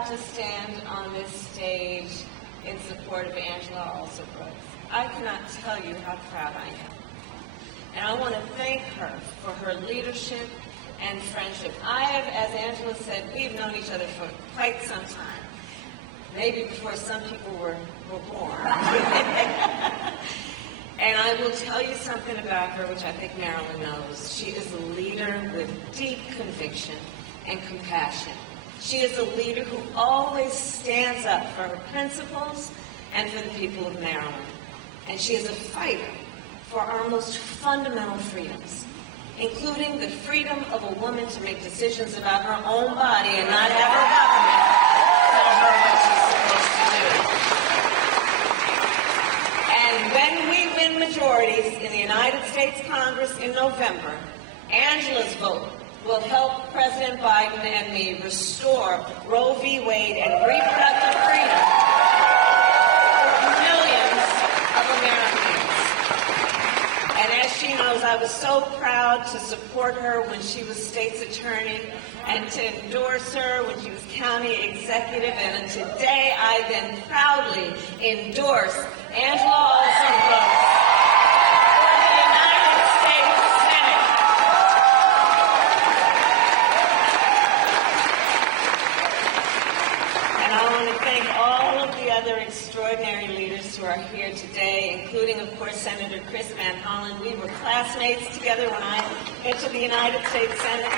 proud to stand on this stage in support of Angela also Brooks. I cannot tell you how proud I am. And I want to thank her for her leadership and friendship. I have, as Angela said, we've known each other for quite some time. Maybe before some people were born. And I will tell you something about her, which I think Marilyn knows. She is a leader with deep conviction and compassion. She is a leader who always stands up for her principles and for the people of Maryland. And she is a fighter for our most fundamental freedoms, including the freedom of a woman to make decisions about her own body and not have her government tell her what she's supposed to do. And when we win majorities in the United States Congress in November, Angela's vote will help President Biden and me restore Roe v. Wade and reproductive freedom for millions of Americans. And as she knows, I was so proud to support her when she was state's attorney and to endorse her when she was county executive. And today I then proudly endorse Angela Olsen Brooks for the United States Senate. And I want to thank all of the other extraordinary leaders who are here today, including, of course, Senator Chris Van Hollen. We were classmates together when I entered the United States Senate.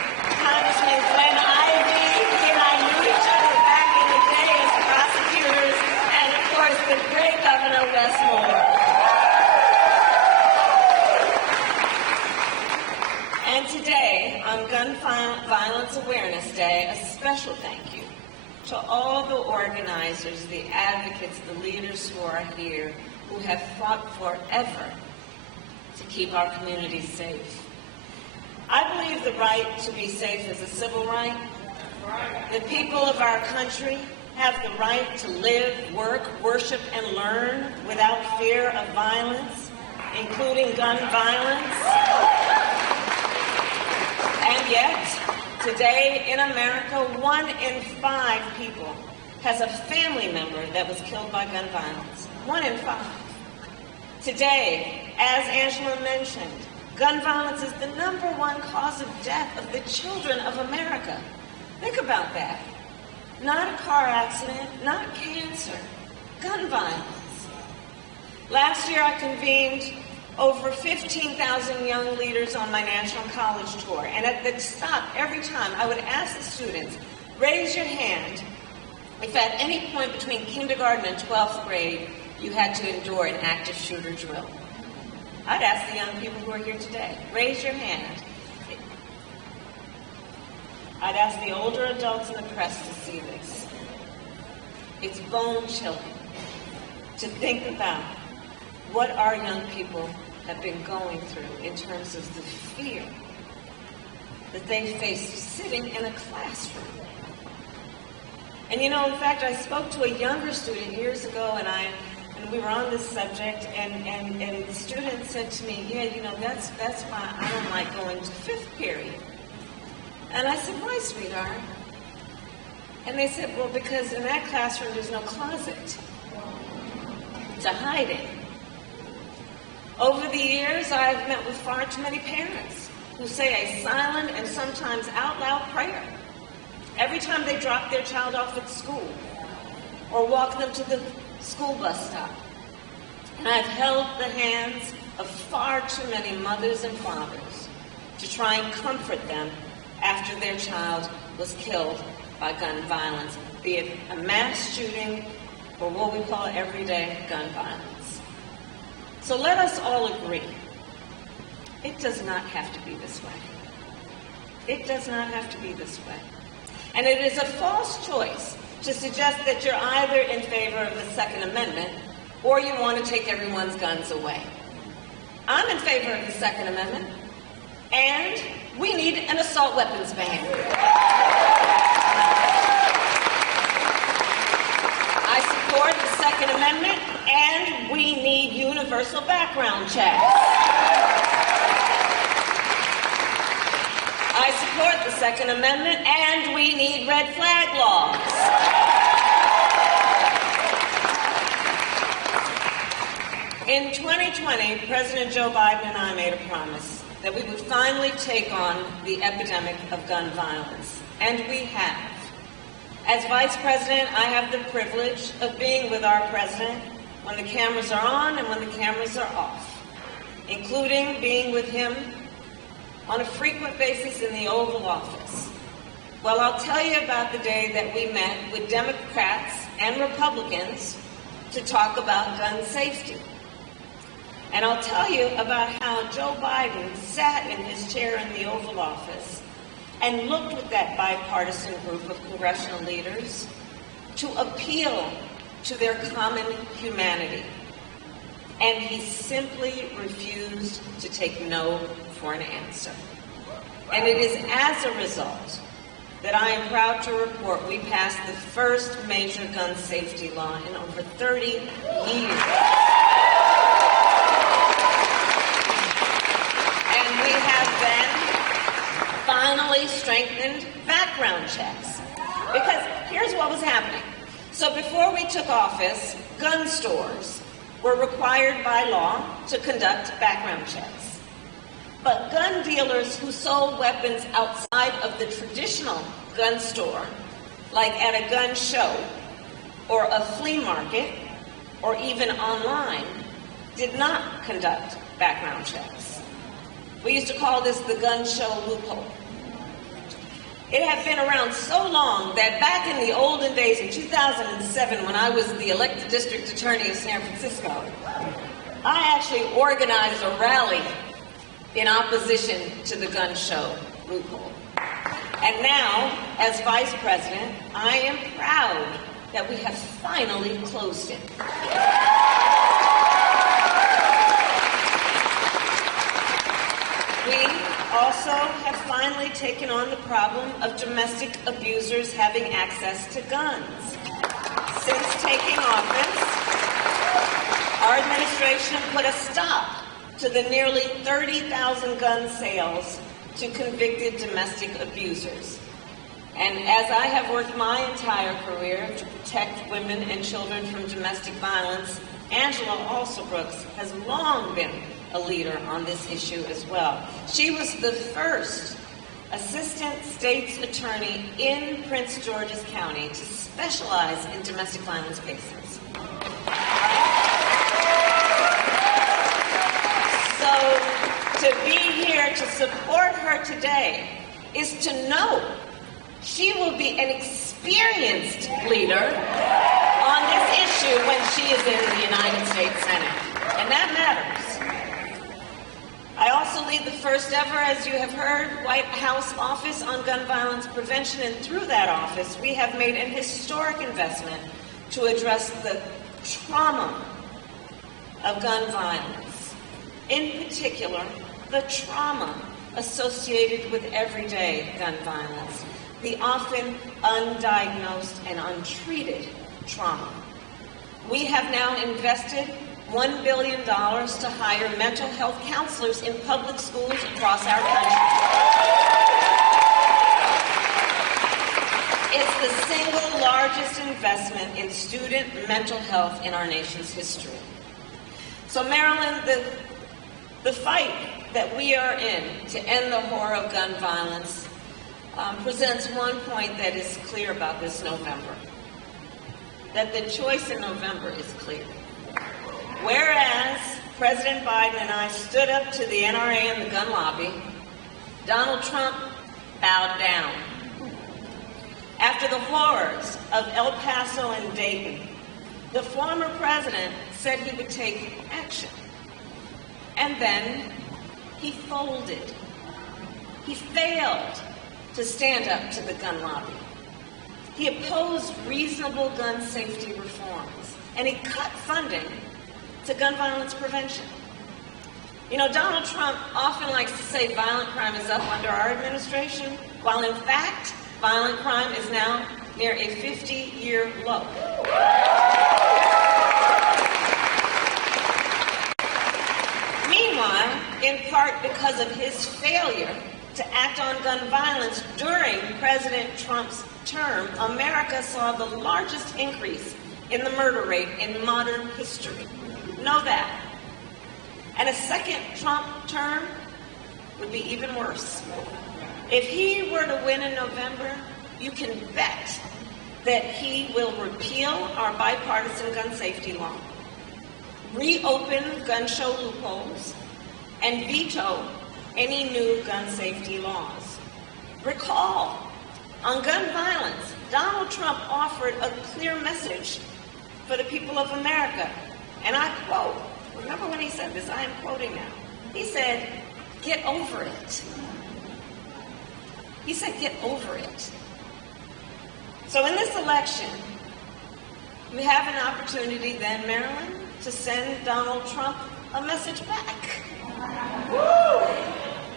Congressman Glenn Ivey, he and I knew each other back in the day as prosecutors, and, of course, the great Governor Wes Moore. And today, on Gun Violence Awareness Day, a special thank you to all the organizers, the advocates, the leaders who are here, who have fought forever to keep our communities safe. I believe the right to be safe is a civil right. The people of our country have the right to live, work, worship, and learn without fear of violence, including gun violence. And yet, today in America, 1 in 5 people has a family member that was killed by gun violence. 1 in 5. Today, as Angela mentioned, gun violence is the #1 cause of death of the children of America. Think about that. Not a car accident, not cancer, gun violence. Last year, I convened over 15,000 young leaders on my national college tour. And at the stop, every time, I would ask the students, raise your hand if at any point between kindergarten and 12th grade you had to endure an active shooter drill. I'd ask the young people who are here today, raise your hand. I'd ask the older adults in the press to see this. It's bone-chilling to think about what our young people have been going through in terms of the fear that they face sitting in a classroom. And you know, in fact, I spoke to a younger student years ago, and we were on this subject, and the student said to me, yeah, you know, that's why I don't like going to 5th period. And I said, why, sweetheart? And they said, well, because in that classroom there's no closet to hide in. Over the years, I've met with far too many parents who say a silent and sometimes out loud prayer every time they drop their child off at school or walk them to the school bus stop. And I've held the hands of far too many mothers and fathers to try and comfort them after their child was killed by gun violence, be it a mass shooting or what we call everyday gun violence. So let us all agree, it does not have to be this way. It does not have to be this way. And it is a false choice to suggest that you're either in favor of the Second Amendment or you want to take everyone's guns away. I'm in favor of the Second Amendment, and we need an assault weapons ban. I support the Second Amendment, and we need universal background checks. I support the Second Amendment, and we need red flag laws. In 2020, President Joe Biden and I made a promise that we would finally take on the epidemic of gun violence, and we have. As Vice President, I have the privilege of being with our President when the cameras are on and when the cameras are off, including being with him on a frequent basis in the Oval Office. Well, I'll tell you about the day that we met with Democrats and Republicans to talk about gun safety. And I'll tell you about how Joe Biden sat in his chair in the Oval Office and looked with that bipartisan group of congressional leaders to appeal to their common humanity. And he simply refused to take no for an answer. And it is as a result that I am proud to report we passed the first major gun safety law in over 30 years. We have then finally strengthened background checks. Because here's what was happening. So before we took office, gun stores were required by law to conduct background checks. But gun dealers who sold weapons outside of the traditional gun store, like at a gun show or a flea market or even online, did not conduct background checks. We used to call this the gun show loophole. It had been around so long that back in the olden days, in 2007, when I was the elected district attorney of San Francisco, I actually organized a rally in opposition to the gun show loophole. And now, as vice president, I am proud that we have finally closed it. We also have finally taken on the problem of domestic abusers having access to guns. Since taking office, our administration put a stop to the nearly 30,000 gun sales to convicted domestic abusers. And as I have worked my entire career to protect women and children from domestic violence, Angela Alsobrooks has long been a leader on this issue as well. She was the first assistant state's attorney in Prince George's County to specialize in domestic violence cases. So to be here to support her today is to know she will be an experienced leader on this issue when she is in the United States Senate. And that matters. I also lead the first ever, as you have heard, White House Office on Gun Violence Prevention, and through that office, we have made an historic investment to address the trauma of gun violence. In particular, the trauma associated with everyday gun violence, the often undiagnosed and untreated trauma. We have now invested $1 billion to hire mental health counselors in public schools across our country. It's the single largest investment in student mental health in our nation's history. So, Marilyn, the fight that we are in to end the horror of gun violence presents one point that is clear about this November, that the choice in November is clear. Whereas President Biden and I stood up to the NRA and the gun lobby, Donald Trump bowed down. After the horrors of El Paso and Dayton, the former president said he would take action. And then he folded. He failed to stand up to the gun lobby. He opposed reasonable gun safety reforms, and he cut funding to gun violence prevention. You know, Donald Trump often likes to say violent crime is up under our administration, while in fact, violent crime is now near a 50-year low. Meanwhile, in part because of his failure to act on gun violence during President Trump's term, America saw the largest increase in the murder rate in modern history. Know that. And a second Trump term would be even worse. If he were to win in November, you can bet that he will repeal our bipartisan gun safety law, reopen gun show loopholes, and veto any new gun safety laws. Recall, on gun violence, Donald Trump offered a clear message for the people of America. And I quote, remember when he said this, I am quoting now. He said, "Get over it." He said, "Get over it." So in this election, we have an opportunity then, Maryland, to send Donald Trump a message back. Woo!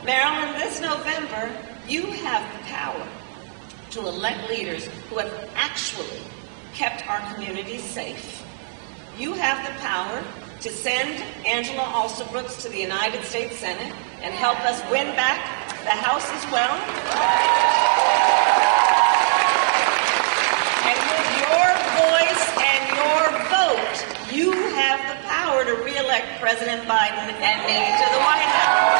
Maryland, this November, you have the power to elect leaders who have actually kept our communities safe. You have the power to send Angela Alsobrooks to the United States Senate and help us win back the House as well. And with your voice and your vote, you have the power to re-elect President Biden and me to the White House.